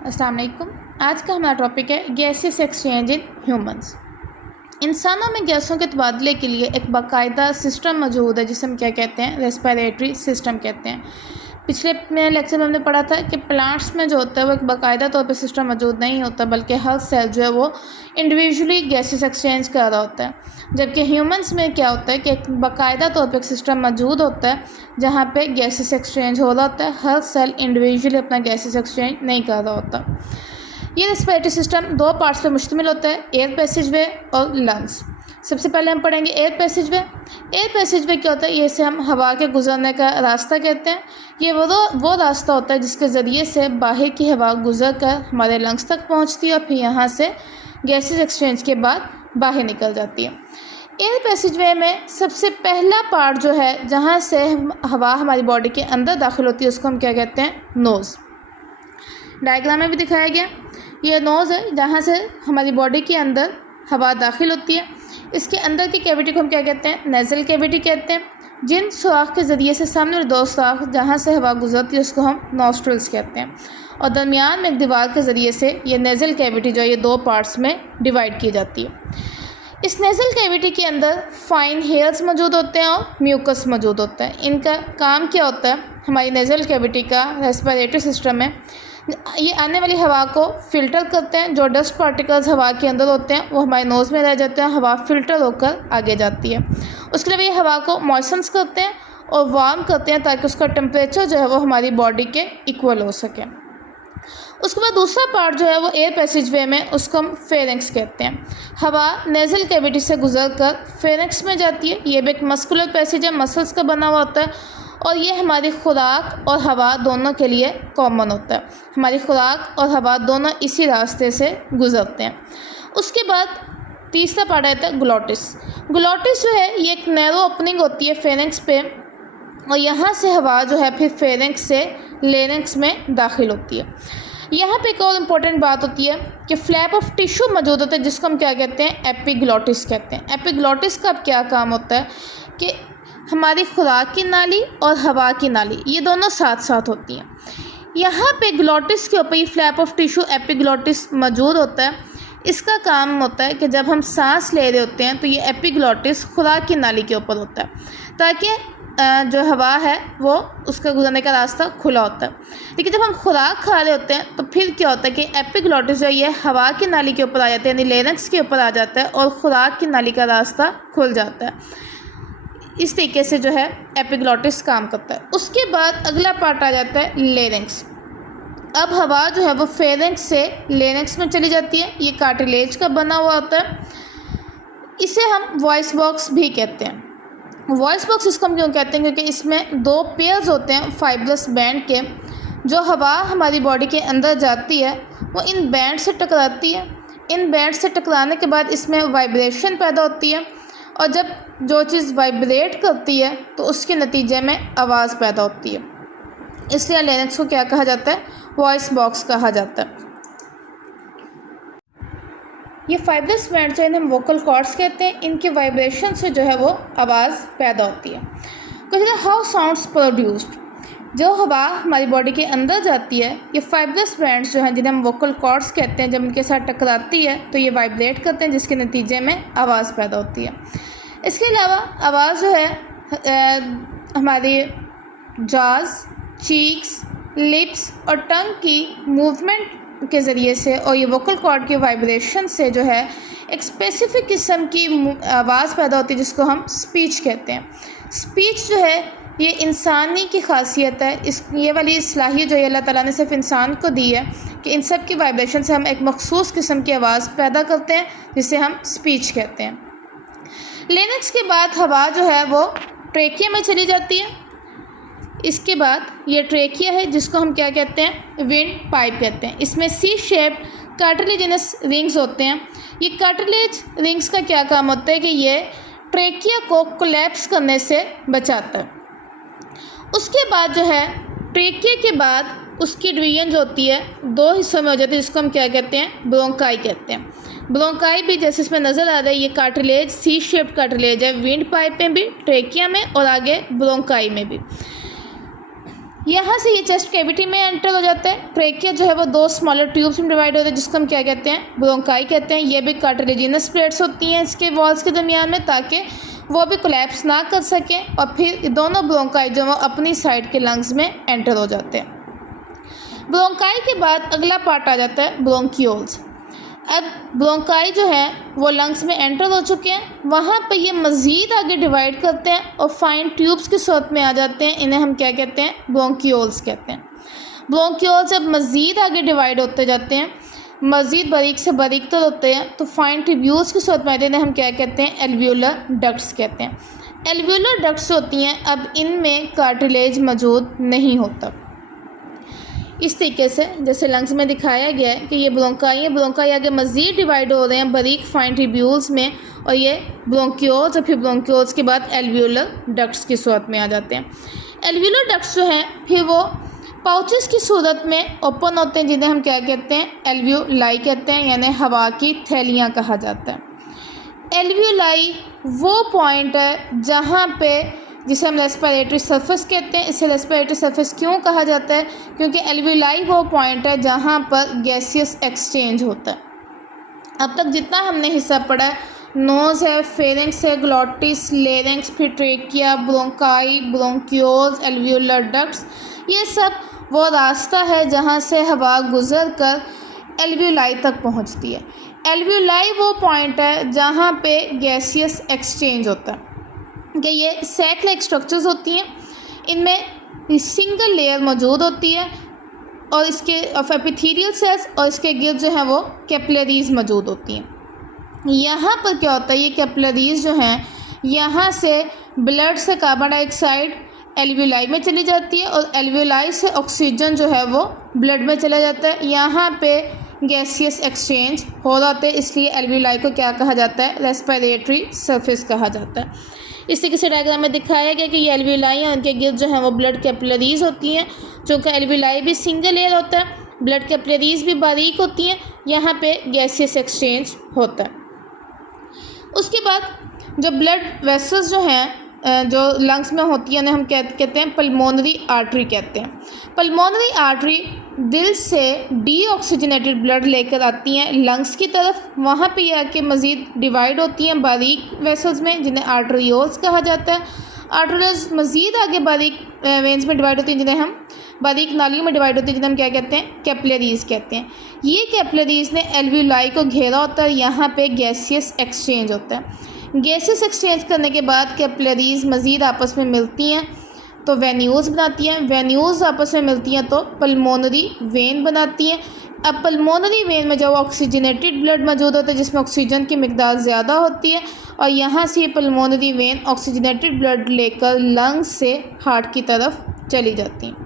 अस्सलाम वालेकुम। आज का हमारा टॉपिक है गैसेस एक्सचेंज इन ह्यूमंस। इंसानों में गैसों के तबादले के लिए एक बाकायदा सिस्टम मौजूद है जिसे हम क्या कहते हैं, रेस्पिरेटरी सिस्टम कहते हैं। पिछले लेक्चर में हमने पढ़ा था कि प्लांट्स में जो होता है वो एक बाकायदा तौर पर सिस्टम मौजूद नहीं होता, बल्कि हर सेल जो है वो इंडिविजुअली गैसेस एक्सचेंज कर रहा होता है। जबकि ह्यूमंस में क्या होता है कि एक बाकायदा तौर पर एक सिस्टम मौजूद होता है जहाँ पे गैसेस एक्सचेंज हो रहा होता है। हर सेल इंडिविजुअली अपना गैसेस एक्सचेंज नहीं कर रहा होता। ये रेस्पिरेटरी सिस्टम दो पार्ट्स पर मुश्तमिल होता है, एयर पैसेज वे और लंग्स। सबसे पहले हम पढ़ेंगे एयर पैसेज वे। एयर पैसेज वे क्या होता है, ये इसे हम हवा के गुजरने का रास्ता कहते हैं। ये वो रास्ता होता है जिसके ज़रिए से बाहर की हवा गुजर कर हमारे लंग्स तक पहुंचती है और फिर यहाँ से गैसेस एक्सचेंज के बाद बाहर निकल जाती है। एयर पैसेज वे में सबसे पहला पार्ट जो है जहाँ से हवा हमारी बॉडी के अंदर दाखिल होती है उसको हम क्या कहते हैं, नोज़। डायग्राम में भी दिखाया गया, ये नोज़ है जहाँ से हमारी बॉडी के अंदर हवा दाखिल होती है। इसके अंदर की कैविटी को हम क्या कहते हैं, नेज़ल कैविटी कहते हैं। जिन सुराख के ज़रिए से सामने वाले दो सुराख जहाँ से हवा गुजरती है उसको हम नॉस्ट्रल्स कहते हैं। और दरमियान में एक दीवार के ज़रिए से ये नेज़ल कैविटी जो है ये दो पार्ट्स में डिवाइड की जाती है। इस नेज़ल कैविटी के अंदर फाइन हेयर्स मौजूद होते हैं और म्यूकस मौजूद होता है। इनका काम क्या होता है, हमारी नेज़ल कैविटी का रेस्पिरेटरी सिस्टम है, ये आने वाली हवा को फ़िल्टर करते हैं। जो डस्ट पार्टिकल्स हवा के अंदर होते हैं वो हमारे नोज़ में रह जाते हैं, हवा फ़िल्टर होकर आगे जाती है। उसके लिए ये हवा को मॉइस्चर करते हैं और वार्म करते हैं ताकि उसका टेम्परेचर जो है वो हमारी बॉडी के इक्वल हो सके। उसके बाद दूसरा पार्ट जो है वो एयर पैसेज वे में, उसको हम फेरेंक्स कहते हैं। हवा नेज़ल कैविटी से गुजरकर फेरेंक्स में जाती है। ये भी एक मस्कुलर पैसेज है, मसल्स का बना हुआ होता है और ये हमारी खुराक और हवा दोनों के लिए कॉमन होता है। हमारी खुराक और हवा दोनों इसी रास्ते से गुजरते हैं। उसके बाद तीसरा पार्ट आता है ग्लोटिस। ग्लोटिस जो है ये एक नैरो ओपनिंग होती है फेरेंक्स पे और यहाँ से हवा जो है फिर फेरेंक्स से लेरेंक्स में दाखिल होती है। यहाँ पे एक और इम्पोर्टेंट बात होती है कि फ्लैप ऑफ टिश्यू मौजूद होता है जिसको हम क्या कहते हैं, एपिग्लोटिस कहते हैं। एपिग्लोटिस का क्या काम होता है कि हमारी खुराक की नाली और हवा की नाली ये दोनों साथ साथ होती हैं। यहाँ पे ग्लोटिस के ऊपर ये फ्लैप ऑफ टिश्यू एपिग्लोटिस मौजूद होता है। इसका काम होता है कि जब हम सांस ले रहे होते हैं तो ये एपिग्लोटिस खुराक की नाली के ऊपर होता है ताकि जो हवा है वो उसका गुजरने का रास्ता खुला होता है। लेकिन जब हम खुराक खा रहे होते हैं तो फिर क्या होता है कि एपिग्लोटिस जो है ये हवा की नाली के ऊपर आ जाता है, यानी लेरेंक्स के ऊपर आ जाता है और खुराक की नाली का रास्ता खुल जाता है। इस तरीके से जो है एपिग्लोटिस काम करता है। उसके बाद अगला पार्ट आ जाता है लेरेंक्स। अब हवा जो है वो फेरेंक्स से लेरेंक्स में चली जाती है। ये कार्टिलेज का बना हुआ होता है, इसे हम वॉइस बॉक्स भी कहते हैं। वॉइस बॉक्स इसको हम क्यों कहते हैं, क्योंकि इसमें दो पेयर्स होते हैं फाइब्रस बैंड के। जो हवा हमारी बॉडी के अंदर जाती है वो इन बैंड से टकराती है। इन बैंड से टकराने के बाद इसमें वाइब्रेशन पैदा होती है और जब जो चीज़ वाइब्रेट करती है तो उसके नतीजे में आवाज़ पैदा होती है। इसलिए लेरेंक्स को क्या कहा जाता है, वॉइस बॉक्स कहा जाता है। ये फाइब्रस बैंड जो इन्हें हम वोकल कॉर्ड्स कहते हैं, इनके वाइब्रेशन से जो है वो आवाज़ पैदा होती है। Consider how sounds produced. जो हवा हमारी बॉडी के अंदर जाती है, ये फाइब्रस बैंड्स जो हैं जिन्हें हम वोकल कॉर्ड्स कहते हैं, जब इनके साथ टकराती है तो ये वाइब्रेट करते हैं जिसके नतीजे में आवाज़ पैदा होती है। इसके अलावा आवाज़ जो है हमारी जॉज़, चीक्स, लिप्स और टंग की मूवमेंट के ज़रिए से और ये वोकल कॉर्ड के वाइब्रेशन से जो है एक स्पेसिफिक किस्म की आवाज़ पैदा होती है जिसको हम स्पीच कहते हैं। स्पीच जो है ये इंसानी की खासियत है। ये वाली सलाहियत जो है अल्लाह ताला ने सिर्फ इंसान को दी है कि इन सब की वाइब्रेशन से हम एक मखसूस किस्म की आवाज़ पैदा करते हैं जिसे हम स्पीच कहते हैं। लेरेंक्स के बाद हवा जो है वो ट्रेकिया में चली जाती है। इसके बाद ये ट्रेकिया है जिसको हम क्या कहते हैं, विंड पाइप कहते हैं। इसमें सी शेप कार्टिलेजिनस रिंग्स होते हैं। ये कार्टिलेज रिंग्स का क्या काम होता है कि ये ट्रेकिया को कोलैप्स करने से बचाता है। उसके बाद जो है ट्रेकिया के बाद उसकी डिवीजन जो होती है दो हिस्सों में हो जाती है जिसको हम क्या कहते हैं, ब्रोंकाई कहते हैं। ब्रोंकाई भी जैसे इसमें नज़र आ रहा है, ये कार्टिलेज सी शेप्ड कार्टिलेज है विंड पाइप में भी, ट्रेकिया में और आगे ब्रोंकाई में भी। यहाँ से ये चेस्ट कैविटी में एंटर हो जाता है। ट्रेकिया जो है वो 2 स्मॉलर ट्यूब्स में डिवाइड होता है जिसको हम क्या कहते हैं, ब्रोंकाई कहते हैं। ये भी कार्टिलेजिनस प्लेट्स होती हैं इसके वॉल्स के दरमियान में, ताकि वो भी कोलैप्स ना कर सकें और फिर दोनों ब्रोंकाई जो वो अपनी साइड के लंग्स में एंटर हो जाते हैं। ब्रोंकाई के बाद अगला पार्ट आ जाता है ब्रोंक्यूल्स। अब ब्रोंकाई जो है वो लंग्स में एंटर हो चुके हैं, वहाँ पे ये मज़ीद आगे डिवाइड करते हैं और फाइन ट्यूब्स की सूरत में आ जाते हैं। इन्हें हम क्या कहते हैं, ब्रोंक्यूल्स कहते हैं। ब्रोंक्यूल्स जब मज़ीद आगे डिवाइड होते जाते हैं, मज़ीद बारीक से बारीक तर होते हैं, तो फाइन ट्यूब्यूल्स की सूरत में आते हैं। इन्हें हम क्या कहते हैं, एल्वियोलर डक्ट्स कहते हैं। एल्वियोलर डक्ट्स होती हैं, अब इनमें कार्टिलेज मौजूद नहीं होता। इस तरीके से जैसे लंग्स में दिखाया गया है कि ये ब्रोंकाई आगे मज़ीद डिवाइड हो रहे हैं बारीक फाइन ट्यूब्यूल्स में, और ये ब्रोंक्यूल्स और फिर ब्रोंक्यूल्स के बाद एल्वियोलर डक्ट्स की सूरत में आ जाते हैं। एल्वियोलर डक्ट्स जो हैं फिर वो पाउचेस की सूरत में ओपन होते हैं, जिन्हें हम क्या कहते हैं, एल्वियोलाई कहते हैं, यानी हवा की थैलियाँ कहा जाता है। एल्वियोलाई वो पॉइंट है जहाँ पे, जिसे हम रेस्पिरेटरी सरफेस कहते हैं। इसे रेस्पिरेटरी सरफेस क्यों कहा जाता है, क्योंकि एल्वियोलाई वो पॉइंट है जहाँ पर गैसियस एक्सचेंज होता है। अब तक जितना हमने हिस्सा पढ़ा है, नोज़ है, फेरिंक्स है, ग्लॉटिस, लेरिंक्स, फिर trachea, bronchi, bronchioles, alveolar ducts, ये सब वो रास्ता है जहाँ से हवा गुजर कर एल्वियोलाई तक पहुँचती है। एल्वियोलाई वो पॉइंट है जहाँ पे गैसियस एक्सचेंज होता है कि ये सैक लाइक स्ट्रक्चर्स होती हैं, इनमें सिंगल लेयर मौजूद होती है और इसके एपिथेलियल सेल्स और इसके गिर्द जो हैं वो कैपिलरीज मौजूद होती हैं। यहाँ पर क्या होता है, ये कैपिलरीज जो हैं यहाँ से ब्लड से कार्बन डाइऑक्साइड एल्वियोलाई में चली जाती है और एल्वियोलाई से ऑक्सीजन जो है वो ब्लड में चला जाता है। यहाँ पे गैसियस एक्सचेंज हो जाते हैं, इसलिए एल्वियोलाई को क्या कहा जाता है, रेस्पिरेटरी सरफेस कहा जाता है। इस तरीके से डायग्राम में दिखाया गया कि ये एल्वियोलाई हैं, उनके गिर्द जो हैं वो ब्लड कैपिलरीज होती हैं। चूँकि एल्वियोलाई भी सिंगल लेयर होता है, ब्लड कैपिलरीज भी बारीक होती हैं, यहाँ पे गैसियस एक्सचेंज होता है। उसके बाद जो ब्लड वेसल्स जो हैं जो लंग्स में होती है, उन्हें हम कहते हैं पल्मोनरी आर्टरी कहते हैं। पल्मोनरी आर्टरी दिल से डीऑक्सीजनेटेड ब्लड लेकर आती हैं लंग्स की तरफ, वहाँ पे ये आके मज़ीद डिवाइड होती हैं बारीक वेसल्स में, जिन्हें आर्टरियोल्स कहा जाता है। आर्टरियोल्स मज़ीद आगे बारीक वेंस में डिवाइड होती हैं, जिन्हें हम बारीक नालियों में डिवाइड होती है, जिन्हें हम क्या कहते हैं, कैपिलरीज कहते हैं। ये कैपिलरीज ने एल्वियोलाई को घेरा होता है, यहाँ पे गैसियस एक्सचेंज होता है। गैसेस एक्सचेंज करने के बाद कैपिलरीज मज़ीद आपस में मिलती हैं तो वेन्यूज़ बनाती हैं, वेन्यूज़ आपस में मिलती हैं तो पल्मोनरी वेन बनाती हैं। अब पल्मोनरी वेन में जब ऑक्सीजनेटेड ब्लड मौजूद होता है जिसमें ऑक्सीजन की मिकदार ज़्यादा होती है, और यहाँ से पल्मोनरी वेन ऑक्सीजनेटेड ब्लड लेकर लंग्स से हार्ट की तरफ चली जाती हैं।